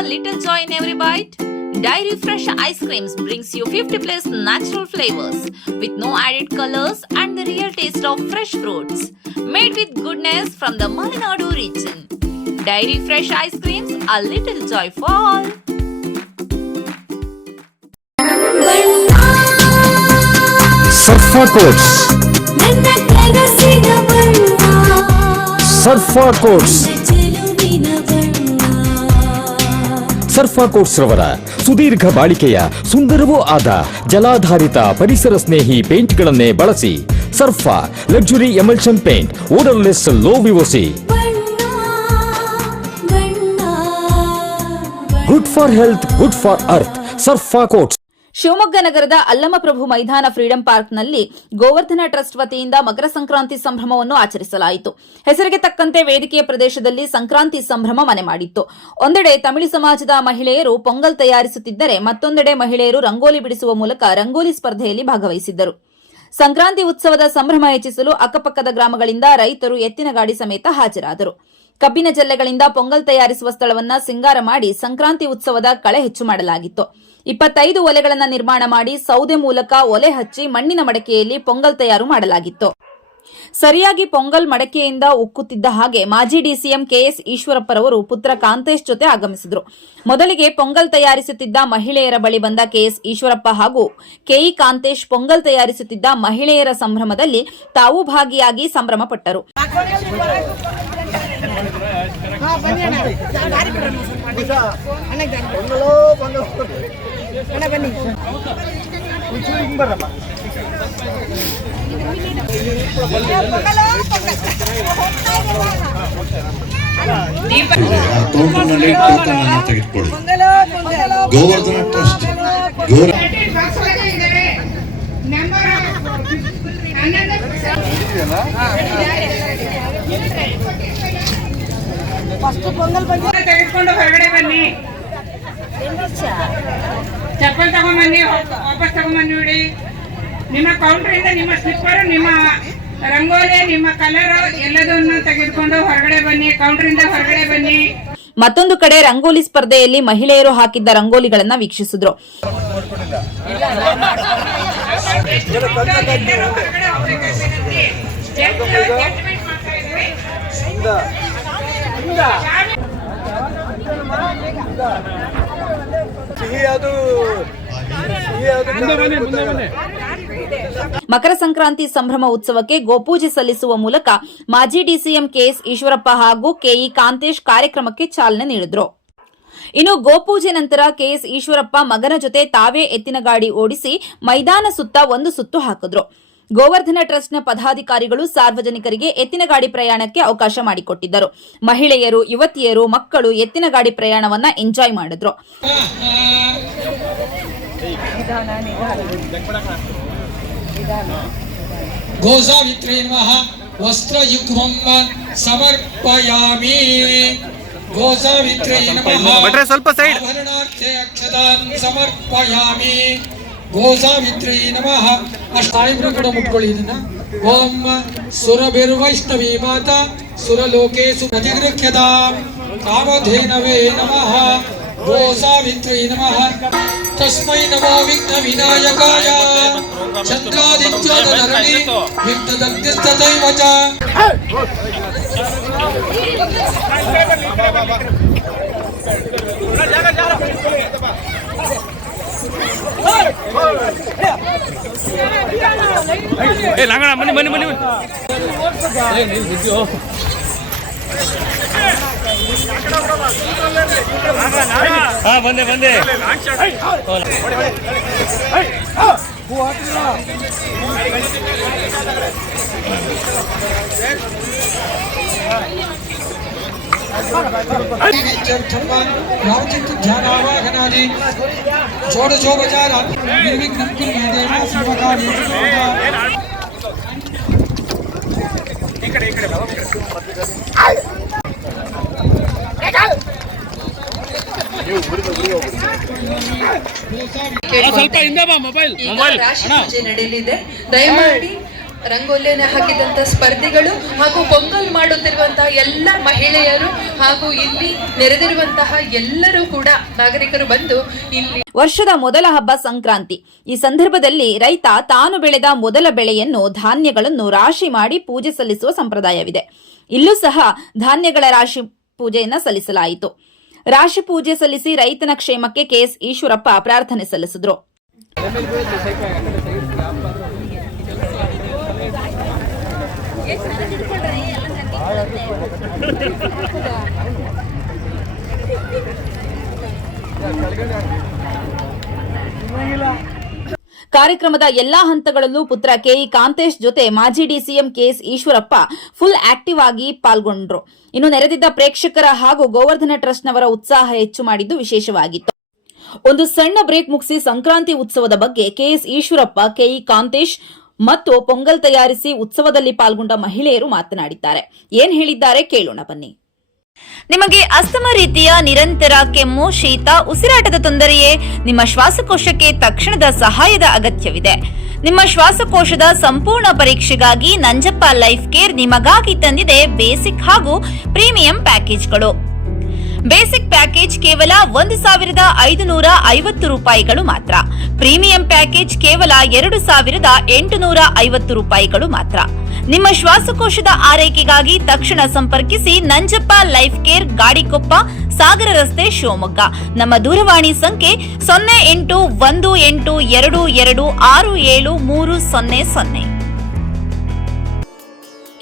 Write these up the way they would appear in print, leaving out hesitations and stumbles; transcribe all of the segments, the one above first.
a little joy in every bite? Dairy Fresh Ice Creams brings you 50 plus natural flavors with no added colors and the real taste of fresh fruits. Made with goodness from the Malenadu region. Dairy Fresh Ice Creams, a little joy for all. Surfa Coats. Surfa Coats. ಸರ್ಫಾ quotes ರವರ ಸುದೀರ್ಘ ಬಾಳಿಕೆಯ ಸುಂದರವೂ ಆದ ಜಲಾಧಾರಿತ ಪರಿಸರ ಸ್ನೇಹಿ ಪೇಂಟ್ಗಳನ್ನೇ ಬಳಸಿ. Surfa luxury emulsion paint, odourless, low VOC, good for health, good for earth. Surfa coats. Shivamogga ನಗರದ ಅಲ್ಲಮಪ್ರಭು ಮೈದಾನ freedom ಪಾರ್ಕ್ನಲ್ಲಿ ಗೋವರ್ಧನ ಟ್ರಸ್ಟ್ ವತಿಯಿಂದ ಮಕರ ಸಂಕ್ರಾಂತಿ ಸಂಭ್ರಮವನ್ನು ಆಚರಿಸಲಾಯಿತು. ಹೆಸರಿಗೆ ತಕ್ಕಂತೆ ವೇದಿಕೆಯ ಪ್ರದೇಶದಲ್ಲಿ ಸಂಕ್ರಾಂತಿ ಸಂಭ್ರಮ ಮನೆ ಮಾಡಿತ್ತು. ಒಂದೆಡೆ ತಮಿಳು ಸಮಾಜದ ಮಹಿಳೆಯರು ಪೊಂಗಲ್ ತಯಾರಿಸುತ್ತಿದ್ದರೆ, ಮತ್ತೊಂದೆಡೆ ಮಹಿಳೆಯರು ರಂಗೋಲಿ ಬಿಡಿಸುವ ಮೂಲಕ ರಂಗೋಲಿ ಸ್ಪರ್ಧೆಯಲ್ಲಿ ಭಾಗವಹಿಸಿದ್ದರು. ಸಂಕ್ರಾಂತಿ ಉತ್ಸವದ ಸಂಭ್ರಮ ಹೆಚ್ಚಿಸಲು ಅಕ್ಕಪಕ್ಕದ ಗ್ರಾಮಗಳಿಂದ ರೈತರು ಎತ್ತಿನ ಗಾಡಿ ಸಮೇತ ಹಾಜರಾದರು. ಕಬ್ಬಿನ ಜಲ್ಲೆಗಳಿಂದ ಪೊಂಗಲ್ ತಯಾರಿಸುವ ಸ್ಥಳವನ್ನು ಸಿಂಗಾರ ಮಾಡಿ ಸಂಕ್ರಾಂತಿ ಉತ್ಸವದ ಕಳೆ ಹೆಚ್ಚು ಮಾಡಲಾಗಿತ್ತು. 25 ಒಲೆಗಳನ್ನು ನಿರ್ಮಾಣ ಮಾಡಿ ಸೌದೆ ಮೂಲಕ ಒಲೆ ಹಚ್ಚಿ ಮಣ್ಣಿನ ಮಡಕೆಯಲ್ಲಿ ಪೊಂಗಲ್ ತಯಾರು ಮಾಡಲಾಗಿತ್ತು. ಸರಿಯಾಗಿ ಪೊಂಗಲ್ ಮಡಕೆಯಿಂದ ಉಕ್ಕುತ್ತಿದ್ದ ಹಾಗೆ ಮಾಜಿ ಡಿಸಿಎಂ ಕೆಎಸ್ ಈಶ್ವರಪ್ಪರವರು ಪುತ್ರ ಕಾಂತೇಶ್ ಜೊತೆ ಆಗಮಿಸಿದರು. ಮೊದಲಿಗೆ ಪೊಂಗಲ್ ತಯಾರಿಸುತ್ತಿದ್ದ ಮಹಿಳೆಯರ ಬಳಿ ಬಂದ ಕೆಎಸ್ ಈಶ್ವರಪ್ಪ ಹಾಗೂ ಕೆಇ ಕಾಂತೇಶ್ ಪೊಂಗಲ್ ತಯಾರಿಸುತ್ತಿದ್ದ ಮಹಿಳೆಯರ ಸಂಭ್ರಮದಲ್ಲಿ ತಾವು ಭಾಗಿಯಾಗಿ ಸಂಭ್ರಮ ಪಟ್ಟರು. ಕೌಂಟರ್ನಲ್ಲಿ ಟೋಕನ್ ಅನ್ನು ತೆಗೆದುಕೊಳ್ಳಿ. ಗೋವರ್ಧನ ಟ್ರಸ್ಟ್ ತೆಗೆದುಕೊಂಡು ಹೊರಗಡೆ ಬನ್ನಿ. ಚಪ್ಪಲ್ ತಗೊಂಡ್ಬನ್ನಿ, ವಾಪಸ್ ತಗೊಂಡ್ಬನ್ನಿ. ನೋಡಿ, ನಿಮ್ಮ ಕೌಂಟರ್ ಇಂದ ನಿಮ್ಮ ಸ್ಲಿಪ್ಪರ್, ನಿಮ್ಮ ರಂಗೋಲಿ, ನಿಮ್ಮ ಕಲರ್ ಎಲ್ಲದನ್ನು ತೆಗೆದುಕೊಂಡು ಹೊರಗಡೆ ಬನ್ನಿ. ಕೌಂಟರ್ ಇಂದ ಹೊರಗಡೆ ಬನ್ನಿ. ಮತ್ತೊಂದು ಕಡೆ ರಂಗೋಲಿ ಸ್ಪರ್ಧೆಯಲ್ಲಿ ಮಹಿಳೆಯರು ಹಾಕಿದ್ದ ರಂಗೋಲಿಗಳನ್ನು ವೀಕ್ಷಿಸಿದ್ರು. ಮಕರ ಸಂಕ್ರಾಂತಿ ಸಂಭ್ರಮ ಉತ್ಸವಕ್ಕೆ ಗೋಪೂಜೆ ಸಲ್ಲಿಸುವ ಮೂಲಕ ಮಾಜಿ ಡಿಸಿಎಂ ಕೆಎಸ್ ಈಶ್ವರಪ್ಪ ಹಾಗೂ ಕೆಇ ಕಾಂತೇಶ್ ಕಾರ್ಯಕ್ರಮಕ್ಕೆ ಚಾಲನೆ ನೀಡಿದ್ರು. ಇನ್ನು ಗೋಪೂಜೆ ನಂತರ ಕೆಎಸ್ ಈಶ್ವರಪ್ಪ ಮಗನ ಜೊತೆ ತಾವೇ ಎತ್ತಿನ ಗಾಡಿ ಓಡಿಸಿ ಮೈದಾನ ಸುತ್ತ ಒಂದು ಸುತ್ತು ಹಾಕಿದ್ರು. ಗೋವರ್ಧನ ಟ್ರಸ್ಟ್ನ ಪದಾಧಿಕಾರಿಗಳು ಸಾರ್ವಜನಿಕರಿಗೆ ಎತ್ತಿನ ಗಾಡಿ ಪ್ರಯಾಣಕ್ಕೆ ಅವಕಾಶ ಮಾಡಿಕೊಟ್ಟಿದ್ದರು. ಮಹಿಳೆಯರು, ಯುವತಿಯರು, ಮಕ್ಕಳು ಎತ್ತಿನ ಗಾಡಿ ಪ್ರಯಾಣವನ್ನ ಎಂಜಾಯ್ ಮಾಡಿದ್ರು. ಗೋಸಾವಿತ್ರೇ ನಮಃ ವಸ್ತ್ರಯುಗ್ಮಂ ಸಮರ್ಪಯಾಮಿ. ಗೋಸಾವಿತ್ರೇ ನಮಃ ಆಭರಣಾರ್ಥೇ ಅಕ್ಷತಾನ್ ಸಮರ್ಪಯಾಮಿ. ಗೋಸಾವಿತ್ರೇ ನಮಃ. ಅಷ್ಟಾಯಿಬ್ರು ಕೂಡ ಮುಟ್ಕೊಳ್ಳಿ ಇದನ್ನ. ಓಂ ಸುರಭಿರ್ವೈಷ್ಣವೀ ಮಾತಾ ಸುರಲೋಕೇಶು ಪ್ರತಿಗೃಹ್ಯತಾಂ ಕಾಮಧೇನವೇ ನಮಃ. ಗೋಸಾವಿತ್ರೇ ನಮಃ. ತಸ್ಮೈ ನಮೋ ವಿಘ್ನ ವಿನಾಯಕಾಯ. ಚಂದ್ರಾದಿತ್ಯಧರಣಿ ವಿಘ್ನದಗ್ನಿಸ್ತಥೈವ ಚ. ಬಂದೆ ಧ್ಯಾನಾವಾಹನಾದಿ ಷೋಡಶೋಪಚಾರ ನಿರ್ವಿಘ್ನಂ ಕುರ್ಮೇ ದೇವ ಸರ್ವಕಾರ್ಯೇಷು ಸರ್ವದಾ. ರಾಶಿ ಪೂಜೆ ನಡೆಯಲಿದೆ. ದಯಮಾಡಿ ರಂಗೋಲಿಯನ್ನು ಹಾಕಿದಂಥ ಸ್ಪರ್ಧಿಗಳು ಹಾಗೂ ಪೊಂಗಲ್ ಮಾಡುತ್ತಿರುವಂತಹ ಎಲ್ಲ ಮಹಿಳೆಯರು ಹಾಗೂ ಇಲ್ಲಿ ನೆರೆದಿರುವಂತಹ ಎಲ್ಲರೂ ಕೂಡ ನಾಗರಿಕರು ಬಂದು ಇಲ್ಲಿ ವರ್ಷದ ಮೊದಲ ಹಬ್ಬ ಸಂಕ್ರಾಂತಿ. ಈ ಸಂದರ್ಭದಲ್ಲಿ ರೈತ ತಾನು ಬೆಳೆದ ಮೊದಲ ಬೆಳೆಯನ್ನು ಧಾನ್ಯಗಳನ್ನು ರಾಶಿ ಮಾಡಿ ಪೂಜೆ ಸಲ್ಲಿಸುವ ಸಂಪ್ರದಾಯವಿದೆ. ಇಲ್ಲೂ ಸಹ ಧಾನ್ಯಗಳ ರಾಶಿ ಪೂಜೆಯನ್ನ ಸಲ್ಲಿಸಲಾಯಿತು. ರಾಶಿ ಪೂಜೆ ಸಲ್ಲಿಸಿ ರೈತನ ಕ್ಷೇಮಕ್ಕೆ ಕೆಎಸ್ ಈಶ್ವರಪ್ಪ ಪ್ರಾರ್ಥನೆ ಸಲ್ಲಿಸಿದ್ರು. ಕಾರ್ಯಕ್ರಮದ ಎಲ್ಲಾ ಹಂತಗಳಲ್ಲೂ ಪುತ್ರ ಕೆಇ ಕಾಂತೇಶ್ ಜೊತೆ ಮಾಜಿ DCM KS Eshwarappa full active ಆಗಿ ಪಾಲ್ಗೊಂಡ್ರು. ಇನ್ನು ನೆರೆದಿದ್ದ ಪ್ರೇಕ್ಷಕರ ಹಾಗೂ ಗೋವರ್ಧನ ಟ್ರಸ್ಟ್ನವರ ಉತ್ಸಾಹ ಹೆಚ್ಚು ಮಾಡಿದ್ದು ವಿಶೇಷವಾಗಿತ್ತು. ಒಂದು ಸಣ್ಣ ಬ್ರೇಕ್ ಮುಗಿಸಿ ಸಂಕ್ರಾಂತಿ ಉತ್ಸವದ ಬಗ್ಗೆ ಕೆಎಸ್ ಈಶ್ವರಪ್ಪ, ಕೆಇ ಕಾಂತೇಶ್ ಮತ್ತು ಪೊಂಗಲ್ ತಯಾರಿಸಿ ಉತ್ಸವದಲ್ಲಿ ಪಾಲ್ಗೊಂಡ ಮಹಿಳೆಯರು ಮಾತನಾಡಿದ್ದಾರೆ. ಏನ್ ಹೇಳಿದ್ದಾರೆ ಕೇಳೋಣ ಬನ್ನಿ. ನಿಮಗೆ ಅಸ್ತಮ ರೀತಿಯ ನಿರಂತರ ಕೆಮ್ಮು, ಶೀತ, ಉಸಿರಾಟದ ತೊಂದರೆಯೇ? ನಿಮ್ಮ ಶ್ವಾಸಕೋಶಕ್ಕೆ ತಕ್ಷಣದ ಸಹಾಯದ ಅಗತ್ಯವಿದೆ. ನಿಮ್ಮ ಶ್ವಾಸಕೋಶದ ಸಂಪೂರ್ಣ ಪರೀಕ್ಷೆಗಾಗಿ ನಂಜಪ್ಪ ಲೈಫ್ ಕೇರ್ ನಿಮಗಾಗಿ ತಂದಿದೆ ಬೇಸಿಕ್ ಹಾಗೂ ಪ್ರೀಮಿಯಂ ಪ್ಯಾಕೇಜ್ಗಳು. ಬೇಸಿಕ್ ಪ್ಯಾಕೇಜ್ ಕೇವಲ 1,550 ರೂಪಾಯಿಗಳು ಮಾತ್ರ. ಪ್ರೀಮಿಯಂ ಪ್ಯಾಕೇಜ್ ಕೇವಲ 2,850 ರೂಪಾಯಿಗಳು ಮಾತ್ರ. ನಿಮ್ಮ ಶ್ವಾಸಕೋಶದ ಆರೈಕೆಗಾಗಿ ತಕ್ಷಣ ಸಂಪರ್ಕಿಸಿ ನಂಜಪ್ಪ ಲೈಫ್ ಕೇರ್, ಗಾಡಿಕೊಪ್ಪ, ಸಾಗರ ರಸ್ತೆ, ಶಿವಮೊಗ್ಗ. ನಮ್ಮ ದೂರವಾಣಿ ಸಂಖ್ಯೆ 0818226730.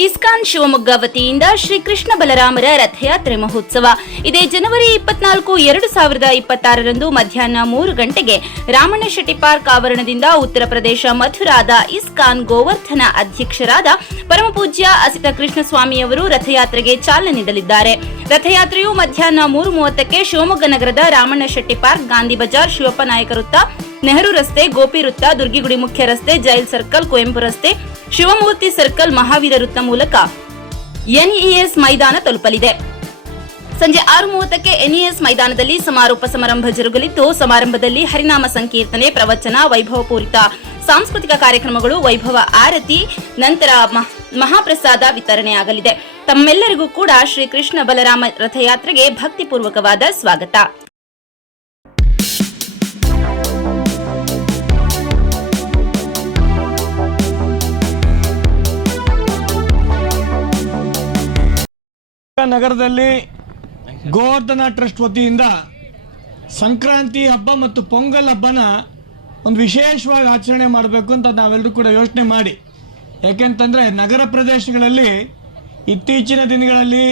ಇಸ್ಕಾನ್ ಶಿವಮೊಗ್ಗ ವತಿಯಿಂದ ಶ್ರೀ ಕೃಷ್ಣ ಬಲರಾಮರ ರಥಯಾತ್ರೆ ಮಹೋತ್ಸವ ಇದೇ ಜನವರಿ 24, 2026ರಂದು ಮಧ್ಯಾಹ್ನ 3 ಗಂಟೆಗೆ ರಾಮಣ್ಣ ಶೆಟ್ಟಿ ಪಾರ್ಕ್ ಆವರಣದಿಂದ ಉತ್ತರ ಪ್ರದೇಶ ಮಥುರಾದ ಇಸ್ಕಾನ್ ಗೋವರ್ಧನ ಅಧ್ಯಕ್ಷರಾದ ಪರಮಪೂಜ್ಯ ಅಸಿತ ಕೃಷ್ಣಸ್ವಾಮಿಯವರು ರಥಯಾತ್ರೆಗೆ ಚಾಲನೆ ನೀಡಲಿದ್ದಾರೆ. ರಥಯಾತ್ರೆಯು ಮಧ್ಯಾಹ್ನ 3:30ಕ್ಕೆ ಶಿವಮೊಗ್ಗ ನಗರದ ರಾಮಣ್ಣ ಶೆಟ್ಟಿ ಪಾರ್ಕ್, ಗಾಂಧಿ ಬಜಾರ್, ಶಿವಪ್ಪ ನಾಯಕ ವೃತ್ತ, ನೆಹರು ರಸ್ತೆ, ಗೋಪಿ ವೃತ್ತ, ದುರ್ಗಿಗುಡಿ ಮುಖ್ಯ ರಸ್ತೆ, ಜೈಲ್ ಸರ್ಕಲ್, ಕುವೆಂಪು ರಸ್ತೆ, ಶಿವಮೂರ್ತಿ ಸರ್ಕಲ್, ಮಹಾವೀರ ವೃತ್ತ ಮೂಲಕ ಎನ್ಇಎಸ್ ಮೈದಾನ ತಲುಪಲಿದೆ. ಸಂಜೆ 6:30ಕ್ಕೆ ಎನ್ಇಎಸ್ ಮೈದಾನದಲ್ಲಿ ಸಮಾರೋಪ ಸಮಾರಂಭ ಜರುಗಲಿದ್ದು, ಸಮಾರಂಭದಲ್ಲಿ ಹರಿನಾಮ ಸಂಕೀರ್ತನೆ, ಪ್ರವಚನ, ವೈಭವಪೂರಿತ ಸಾಂಸ್ಕೃತಿಕ ಕಾರ್ಯಕ್ರಮಗಳು, ವೈಭವ ಆರತಿ, ನಂತರ ಮಹಾಪ್ರಸಾದ ವಿತರಣೆಯಾಗಲಿದೆ. ತಮ್ಮೆಲ್ಲರಿಗೂ ಕೂಡ ಶ್ರೀ ಕೃಷ್ಣ ಬಲರಾಮ ರಥಯಾತ್ರೆಗೆ ಭಕ್ತಿಪೂರ್ವಕವಾದ ಸ್ವಾಗತ. ನಗರದಲ್ಲಿ ಗೋವರ್ಧನ ಟ್ರಸ್ಟ್ ವತಿಯಿಂದ ಸಂಕ್ರಾಂತಿ ಹಬ್ಬ ಮತ್ತು ಪೊಂಗಲ್ ಹಬ್ಬನ ಒಂದು ವಿಶೇಷವಾಗಿ ಆಚರಣೆ ಮಾಡಬೇಕು ಅಂತ ನಾವೆಲ್ಲರೂ ಕೂಡ ಯೋಚನೆ ಮಾಡಿ, ಯಾಕೆಂತಂದರೆ ನಗರ ಪ್ರದೇಶಗಳಲ್ಲಿ ಇತ್ತೀಚಿನ ದಿನಗಳಲ್ಲಿ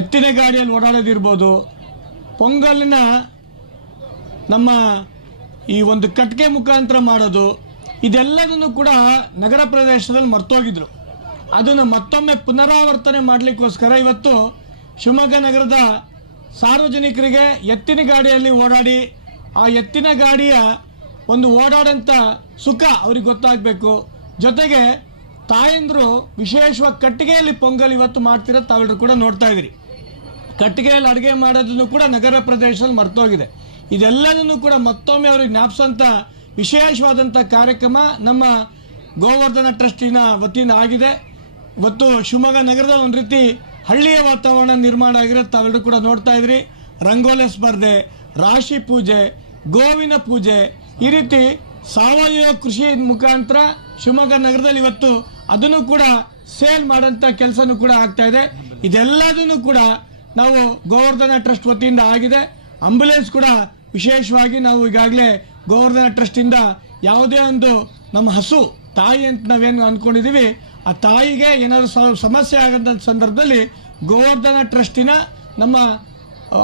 ಎತ್ತಿನ ಗಾಡಿಯಲ್ಲಿ ಓಡಾಡೋದಿರ್ಬೋದು, ಪೊಂಗಲಿನ ನಮ್ಮ ಈ ಒಂದು ಕಟ್ಗೆ ಮುಖಾಂತರ ಮಾಡೋದು, ಇದೆಲ್ಲದನ್ನು ಕೂಡ ನಗರ ಪ್ರದೇಶದಲ್ಲಿ ಮರ್ತೋಗಿದ್ರು. ಅದನ್ನು ಮತ್ತೊಮ್ಮೆ ಪುನರಾವರ್ತನೆ ಮಾಡಲಿಕ್ಕೋಸ್ಕರ ಇವತ್ತು ಶಿವಮೊಗ್ಗ ನಗರದ ಸಾರ್ವಜನಿಕರಿಗೆ ಎತ್ತಿನ ಗಾಡಿಯಲ್ಲಿ ಓಡಾಡಿ ಆ ಎತ್ತಿನ ಗಾಡಿಯ ಒಂದು ಓಡಾಡೋಂಥ ಸುಖ ಅವ್ರಿಗೆ ಗೊತ್ತಾಗಬೇಕು. ಜೊತೆಗೆ ತಾಯಂದರು ವಿಶೇಷವಾಗಿ ಕಟ್ಟಿಗೆಯಲ್ಲಿ ಪೊಂಗಲ್ ಇವತ್ತು ಮಾಡ್ತಿರೋದು ತಾವೆಲ್ಲರೂ ಕೂಡ ನೋಡ್ತಾ ಇದ್ದೀರಿ. ಕಟ್ಟಿಗೆಯಲ್ಲಿ ಅಡುಗೆ ಮಾಡೋದನ್ನು ಕೂಡ ನಗರ ಪ್ರದೇಶದಲ್ಲಿ ಮರ್ತೋಗಿದೆ. ಇದೆಲ್ಲದನ್ನು ಕೂಡ ಮತ್ತೊಮ್ಮೆ ಅವ್ರಿಗೆ ಜ್ಞಾಪಿಸೋಂಥ ವಿಶೇಷವಾದಂಥ ಕಾರ್ಯಕ್ರಮ ನಮ್ಮ ಗೋವರ್ಧನ ಟ್ರಸ್ಟಿನ ವತಿಯಿಂದ ಆಗಿದೆ. ಇವತ್ತು ಶಿವಮೊಗ್ಗ ನಗರದ ಒಂದು ರೀತಿ ಹಳ್ಳಿಯ ವಾತಾವರಣ ನಿರ್ಮಾಣ ಆಗಿರೋದು ತಾವೆಲ್ಲರೂ ಕೂಡ ನೋಡ್ತಾ ಇದ್ರಿ. ರಂಗೋಲಿ ಸ್ಪರ್ಧೆ, ರಾಶಿ ಪೂಜೆ, ಗೋವಿನ ಪೂಜೆ, ಈ ರೀತಿ ಸಾವಯವ ಕೃಷಿ ಮುಖಾಂತರ ಶಿವಮೊಗ್ಗ ನಗರದಲ್ಲಿ ಇವತ್ತು ಅದನ್ನು ಕೂಡ ಸೇಲ್ ಮಾಡೋಂಥ ಕೆಲಸನೂ ಕೂಡ ಆಗ್ತಾ ಇದೆ. ಇದೆಲ್ಲದನ್ನು ಕೂಡ ನಾವು ಗೋವರ್ಧನ ಟ್ರಸ್ಟ್ ವತಿಯಿಂದ ಆಗಿದೆ. ಆಂಬ್ಯುಲೆನ್ಸ್ ಕೂಡ ವಿಶೇಷವಾಗಿ ನಾವು ಈಗಾಗಲೇ ಗೋವರ್ಧನ ಟ್ರಸ್ಟಿಂದ ಯಾವುದೇ ಒಂದು ನಮ್ಮ ಹಸು ತಾಯಿ ಅಂತ ನಾವೇನು ಅಂದ್ಕೊಂಡಿದ್ದೀವಿ, ಆ ತಾಯಿಗೆ ಏನಾದರೂ ಸಮಸ್ಯೆ ಆಗಂಥ ಸಂದರ್ಭದಲ್ಲಿ ಗೋವರ್ಧನ ಟ್ರಸ್ಟಿನ ನಮ್ಮ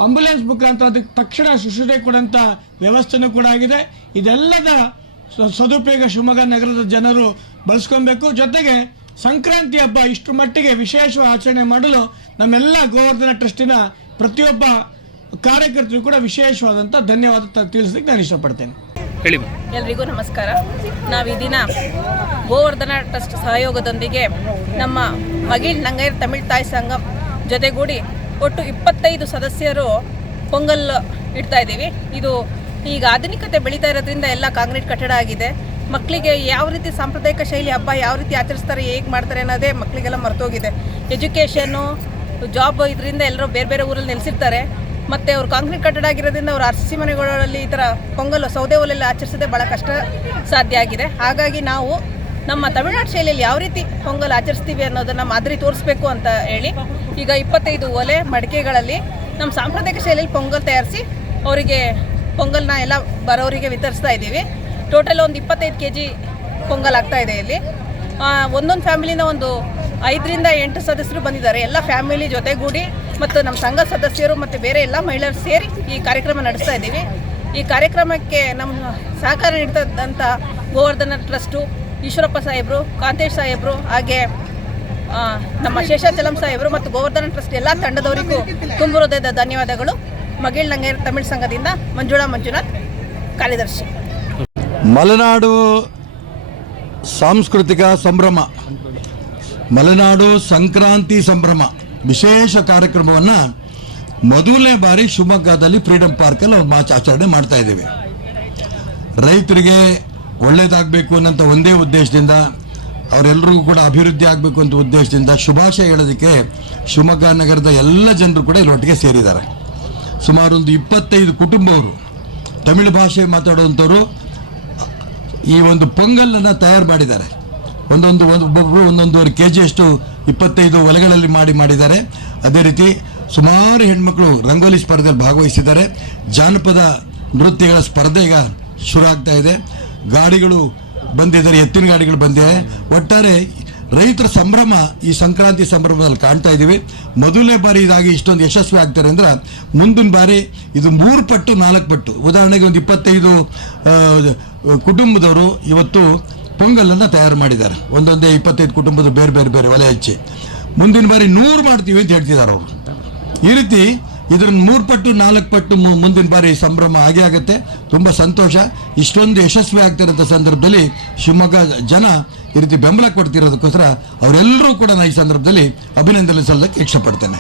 ಆಂಬ್ಯುಲೆನ್ಸ್ ಮುಖಾಂತರ ಅದಕ್ಕೆ ತಕ್ಷಣ ಶುಶ್ರೂಷೆ ಕೊಡೋಂಥ ವ್ಯವಸ್ಥೆನೂ ಕೂಡ ಆಗಿದೆ. ಇದೆಲ್ಲದ ಸದುಪಯೋಗ ಶಿವಮೊಗ್ಗ ನಗರದ ಜನರು ಬಳಸ್ಕೊಬೇಕು. ಜೊತೆಗೆ ಸಂಕ್ರಾಂತಿ ಹಬ್ಬ ಇಷ್ಟು ಮಟ್ಟಿಗೆ ವಿಶೇಷವಾಗಿ ಆಚರಣೆ ಮಾಡಲು ನಮ್ಮೆಲ್ಲ ಗೋವರ್ಧನ ಟ್ರಸ್ಟಿನ ಪ್ರತಿಯೊಬ್ಬ ಕಾರ್ಯಕರ್ತರು ಕೂಡ ವಿಶೇಷವಾದಂಥ ಧನ್ಯವಾದ ತಿಳಿಸಲಿಕ್ಕೆ ನಾನು ಇಷ್ಟಪಡ್ತೇನೆ. ಎಲ್ರಿಗೂ ನಮಸ್ಕಾರ. ನಾವು ಈ ದಿನ ಗೋವರ್ಧನ ಟ್ರಸ್ಟ್ ಸಹಯೋಗದೊಂದಿಗೆ ನಮ್ಮ ಮಗಿಳ್ ನಂಗೈರ್ ತಮಿಳ್ ತಾಯಿ ಸಂಘ ಜೊತೆಗೂಡಿ ಒಟ್ಟು 25 ಸದಸ್ಯರು ಪೊಂಗಲ್ ಇಡ್ತಾ ಇದ್ದೀವಿ. ಇದು ಈಗ ಆಧುನಿಕತೆ ಬೆಳೀತಾ ಇರೋದ್ರಿಂದ ಎಲ್ಲ ಕಾಂಕ್ರೀಟ್ ಕಟ್ಟಡ ಆಗಿದೆ ಮಕ್ಕಳಿಗೆ ಯಾವ ರೀತಿ ಸಾಂಪ್ರದಾಯಿಕ ಶೈಲಿ ಹಬ್ಬ ಯಾವ ರೀತಿ ಆಚರಿಸ್ತಾರೆ, ಹೇಗೆ ಮಾಡ್ತಾರೆ ಅನ್ನೋದೇ ಮಕ್ಕಳಿಗೆಲ್ಲ ಮರ್ತೋಗಿದೆ. ಎಜುಕೇಷನ್ನು, ಜಾಬ್, ಇದರಿಂದ ಎಲ್ಲರೂ ಬೇರೆ ಬೇರೆ ಊರಲ್ಲಿ ನೆಲೆಸಿರ್ತಾರೆ. ಮತ್ತು ಅವ್ರು ಕಾಂಕ್ರೀಟ್ ಕಟ್ಟಡ ಆಗಿರೋದ್ರಿಂದ ಅವ್ರು RCC ಮನೆಗಳಲ್ಲಿ ಈ ಥರ ಪೊಂಗಲ್ ಸೌದೆ ಒಲೆಯಲ್ಲಿ ಆಚರಿಸೋದೇ ಭಾಳ ಕಷ್ಟ ಸಾಧ್ಯ ಆಗಿದೆ. ಹಾಗಾಗಿ ನಾವು ನಮ್ಮ ತಮಿಳುನಾಡು ಶೈಲಿಯಲ್ಲಿ ಯಾವ ರೀತಿ ಪೊಂಗಲ್ ಆಚರಿಸ್ತೀವಿ ಅನ್ನೋದನ್ನು ಮಾದರಿ ತೋರಿಸ್ಬೇಕು ಅಂತ ಹೇಳಿ ಈಗ 25 ಒಲೆ ಮಡಿಕೆಗಳಲ್ಲಿ ನಮ್ಮ ಸಾಂಪ್ರದಾಯಿಕ ಶೈಲಿಯಲ್ಲಿ ಪೊಂಗಲ್ ತಯಾರಿಸಿ ಅವರಿಗೆ ಪೊಂಗಲ್ನ ಎಲ್ಲ ಬರೋರಿಗೆ ವಿತರಿಸ್ತಾ ಇದ್ದೀವಿ. ಟೋಟಲ್ ಒಂದು 25 kg ಪೊಂಗಲ್ ಆಗ್ತಾಯಿದೆ. ಇಲ್ಲಿ ಒಂದೊಂದು ಫ್ಯಾಮಿಲಿನ ಒಂದು 5 ರಿಂದ 8 ಸದಸ್ಯರು ಬಂದಿದ್ದಾರೆ. ಎಲ್ಲ ಫ್ಯಾಮಿಲಿ ಜೊತೆಗೂಡಿ ಮತ್ತು ನಮ್ಮ ಸಂಘ ಸದಸ್ಯರು ಮತ್ತು ಬೇರೆ ಎಲ್ಲ ಮಹಿಳೆಯರು ಸೇರಿ ಈ ಕಾರ್ಯಕ್ರಮ ನಡೆಸ್ತಾ ಇದ್ದೀವಿ. ಈ ಕಾರ್ಯಕ್ರಮಕ್ಕೆ ನಮ್ಮ ಸಹಕಾರ ನೀಡ್ತದಂಥ ಗೋವರ್ಧನ ಟ್ರಸ್ಟು, ಈಶ್ವರಪ್ಪ ಸಾಹೇಬರು, ಕಾಂತೇಶ್ ಸಾಹೇಬರು, ಹಾಗೆ ನಮ್ಮ ಶೇಷಾಚಲಂ ಸಾಹೇಬರು ಮತ್ತು ಗೋವರ್ಧನ ಟ್ರಸ್ಟ್ ಎಲ್ಲ ತಂಡದವರಿಗೂ ತುಂಬ ಹೃದಯದ ಧನ್ಯವಾದಗಳು. ಮಗಿಳ್ ನಂಗೇರ್ ತಮಿಳ್ ಸಂಘದಿಂದ ಮಂಜುಳಾ ಮಂಜುನಾಥ್, ಕಾರ್ಯದರ್ಶಿ. ಮಲೆನಾಡು ಸಾಂಸ್ಕೃತಿಕ ಸಂಭ್ರಮ, ಮಲೆನಾಡು ಸಂಕ್ರಾಂತಿ ಸಂಭ್ರಮ ವಿಶೇಷ ಕಾರ್ಯಕ್ರಮವನ್ನು ಮೊದಲನೇ ಬಾರಿ ಶಿವಮೊಗ್ಗದಲ್ಲಿ ಫ್ರೀಡಮ್ ಪಾರ್ಕಲ್ಲಿ ಒಂದು ಆಚರಣೆ ಮಾಡ್ತಾ ಇದ್ದೀವಿ. ರೈತರಿಗೆ ಒಳ್ಳೇದಾಗಬೇಕು ಅನ್ನೋಂಥ ಒಂದೇ ಉದ್ದೇಶದಿಂದ, ಅವರೆಲ್ಲರಿಗೂ ಕೂಡ ಅಭಿವೃದ್ಧಿ ಆಗಬೇಕು ಅಂತ ಉದ್ದೇಶದಿಂದ ಶುಭಾಶಯ ಹೇಳೋದಕ್ಕೆ ಶಿವಮೊಗ್ಗ ನಗರದ ಎಲ್ಲ ಜನರು ಕೂಡ ಇಲ್ಲಿ ಒಟ್ಟಿಗೆ ಸೇರಿದ್ದಾರೆ. ಸುಮಾರು ಒಂದು 25 ಕುಟುಂಬವರು ತಮಿಳು ಭಾಷೆ ಮಾತಾಡುವಂಥವರು ಈ ಒಂದು ಪೊಂಗಲನ್ನು ತಯಾರು ಮಾಡಿದ್ದಾರೆ. ಒಬ್ಬೊಬ್ಬರು 1.5 kg ಅಷ್ಟು 25 ಒಲೆಗಳಲ್ಲಿ ಮಾಡಿದ್ದಾರೆ. ಅದೇ ರೀತಿ ಸುಮಾರು ಹೆಣ್ಮಕ್ಳು ರಂಗೋಲಿ ಸ್ಪರ್ಧೆಯಲ್ಲಿ ಭಾಗವಹಿಸಿದ್ದಾರೆ. ಜಾನಪದ ನೃತ್ಯಗಳ ಸ್ಪರ್ಧೆ ಈಗ ಶುರು ಆಗ್ತಾ ಇದೆ. ಗಾಡಿಗಳು ಬಂದಿದ್ದಾರೆ, ಎತ್ತಿನ ಗಾಡಿಗಳು ಬಂದಿವೆ. ಒಟ್ಟಾರೆ ರೈತರ ಸಂಭ್ರಮ ಈ ಸಂಕ್ರಾಂತಿ ಸಂಭ್ರಮದಲ್ಲಿ ಕಾಣ್ತಾ ಇದ್ದೀವಿ. ಮೊದಲನೇ ಬಾರಿ ಇದಾಗಿ ಇಷ್ಟೊಂದು ಯಶಸ್ವಿ ಆಗ್ತಾರೆ ಅಂದರೆ ಮುಂದಿನ ಬಾರಿ ಇದು 3 ಪಟ್ಟು 4 ಪಟ್ಟು. ಉದಾಹರಣೆಗೆ ಒಂದು 25 ಕುಟುಂಬದವರು ಇವತ್ತು ಪೊಂಗಲನ್ನು ತಯಾರು ಮಾಡಿದ್ದಾರೆ. ಒಂದೊಂದೇ 25 ಕುಟುಂಬದ ಬೇರೆ ಒಲೆ ಹಚ್ಚಿ ಮುಂದಿನ ಬಾರಿ 100 ಮಾಡ್ತೀವಿ ಅಂತ ಹೇಳ್ತಿದ್ದಾರೆ ಅವರು. ಈ ರೀತಿ ಇದನ್ನು 3 ಪಟ್ಟು 4 ಪಟ್ಟು ಮುಂದಿನ ಬಾರಿ ಸಂಭ್ರಮ ಆಗುತ್ತೆ. ತುಂಬ ಸಂತೋಷ. ಇಷ್ಟೊಂದು ಯಶಸ್ವಿ ಆಗ್ತಿರೋ ಸಂದರ್ಭದಲ್ಲಿ ಶಿವಮೊಗ್ಗ ಜನ ಈ ರೀತಿ ಬೆಂಬಲ ಕೊಡ್ತಿರೋದಕ್ಕೋಸ್ಕರ ಅವರೆಲ್ಲರೂ ಕೂಡ ನಾನು ಈ ಸಂದರ್ಭದಲ್ಲಿ ಅಭಿನಂದನೆ ಸಲ್ಲಕ್ಕೆ ಇಷ್ಟಪಡ್ತೇನೆ.